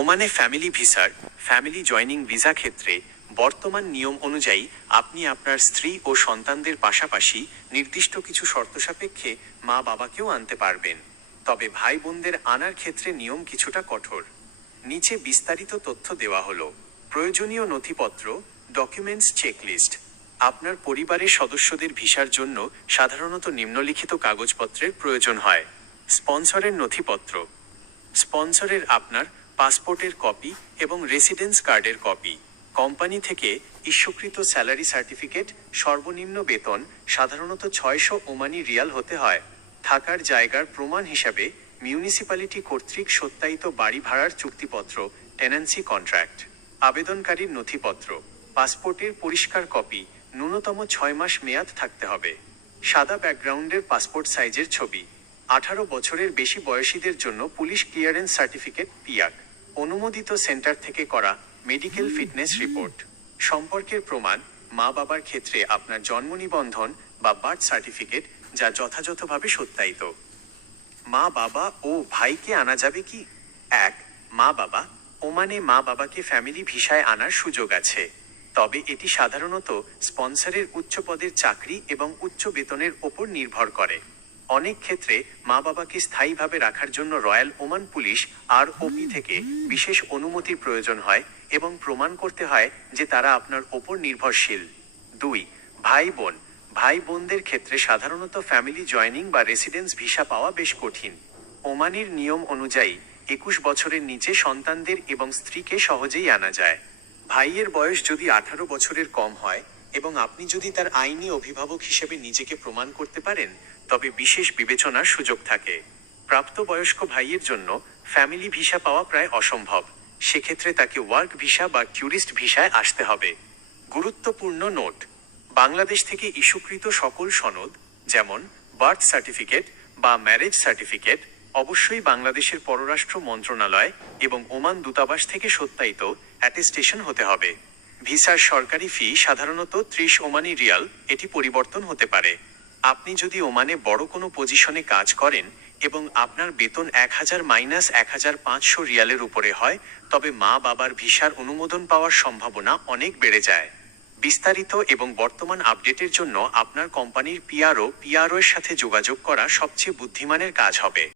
ওমানে family joining visa ক্ষেত্রে বর্তমান নিয়ম অনুযায়ী আপনি আপনার স্ত্রী ও সন্তানদের পাশাপাশি নির্দিষ্ট কিছু শর্ত সাপেক্ষে মা বাবাকেও আনতে পারবেন। তবে ভাই বোনদের আনার ক্ষেত্রে নিয়ম কিছুটা কঠোর। নিচে বিস্তারিত তথ্য দেওয়া হলো। প্রয়োজনীয় নথিপত্র, ডকুমেন্টস চেকলিস্ট। আপনার পরিবারের সদস্যদের ভিসার জন্য সাধারণত নিম্নলিখিত কাগজপত্রের প্রয়োজন হয়। স্পন্সরের নথিপত্র। স্পন্সরের আপনার পাসপোর্টের কপি এবং রেসিডেন্স কার্ডের কপি। কোম্পানি থেকে ইস্যুকৃত স্যালারি সার্টিফিকেট। সর্বনিম্ন বেতন সাধারণত 600 ওমানি রিয়াল হতে হয়। থাকার জায়গার প্রমাণ হিসাবে মিউনিসিপ্যালিটি কর্তৃক সত্যায়িত বাড়ি ভাড়ার চুক্তিপত্র, টেন্যান্সি কন্ট্রাক্ট। আবেদনকারীর নথিপত্র, পাসপোর্টের পরিষ্কার কপি, ন্যূনতম 6 মাস মেয়াদ থাকতে হবে। সাদা ব্যাকগ্রাউন্ডের পাসপোর্ট সাইজের ছবি। 18 বছরের বেশি বয়সীদের জন্য পুলিশ ক্লিয়ারেন্স সার্টিফিকেট পিয়াক। অনুমোদিত সেন্টার থেকে করা মেডিকেল ফিটনেস রিপোর্ট। সম্পর্কের প্রমাণ, মা বাবার ক্ষেত্রে আপনার জন্ম নিবন্ধন বা বার্থ সার্টিফিকেট যা যথাযথভাবে সত্যায়িত। মা বাবা ও ভাইকে আনা যাবে কি? 1. মা বাবা। ওমানে মা বাবাকে ফ্যামিলি ভিসায় আনার সুযোগ আছে, তবে এটি সাধারণত স্পন্সরের উচ্চ পদের চাকরি এবং উচ্চ বেতনের ওপর নির্ভর করে। অনেক ক্ষেত্রে মা বাবাকে স্থায়ীভাবে রাখার জন্য রয়্যাল ওমান পুলিশ ROP থেকে বিশেষ অনুমতির প্রয়োজন হয় এবং প্রমাণ করতে হয় যে তারা আপনার ওপর নির্ভরশীল। 2. ভাই বোন। ভাই বোনদের ক্ষেত্রে সাধারণত ফ্যামিলি জয়নিং বা রেসিডেন্স ভিসা পাওয়া বেশ কঠিন। ওমানের নিয়ম অনুযায়ী 21 বছরের নিচে সন্তানদের এবং স্ত্রীকে সহজেই আনা যায়। ভাইয়ের বয়স যদি 18 বছরের কম হয় এবং আপনি যদি তার আইনি অভিভাবক হিসেবে নিজেকে প্রমাণ করতে পারেন, তবে বিশেষ বিবেচনার সুযোগ থাকে। প্রাপ্তবয়স্ক ভাইয়ের জন্য ফ্যামিলি ভিসা পাওয়া প্রায় অসম্ভব। সেক্ষেত্রে তাকে ওয়ার্ক ভিসা বা ট্যুরিস্ট ভিসায় আসতে হবে। গুরুত্বপূর্ণ নোট: বাংলাদেশ থেকে ইস্যুকৃত সকল সনদ, যেমন বার্থ সার্টিফিকেট বা ম্যারেজ সার্টিফিকেট, অবশ্যই বাংলাদেশের পররাষ্ট্র মন্ত্রণালয় এবং ওমান দূতাবাস থেকে সত্যায়িত অ্যাটেস্টেশন হতে হবে। ভিসার সরকারি ফি সাধারণত 30 ওমানি রিয়াল, এটি পরিবর্তন হতে পারে। আপনি যদি ওমানে বড় কোনো পজিশনে কাজ করেন এবং আপনার বেতন 1000-1500 রিয়ালের উপরে হয়, তবে মা বাবার ভিসার অনুমোদন পাওয়ার সম্ভাবনা অনেক বেড়ে যায়। বিস্তারিত এবং বর্তমান আপডেটের জন্য আপনার কোম্পানির PRO এর সাথে যোগাযোগ করা সবচেয়ে বুদ্ধিমানের কাজ হবে।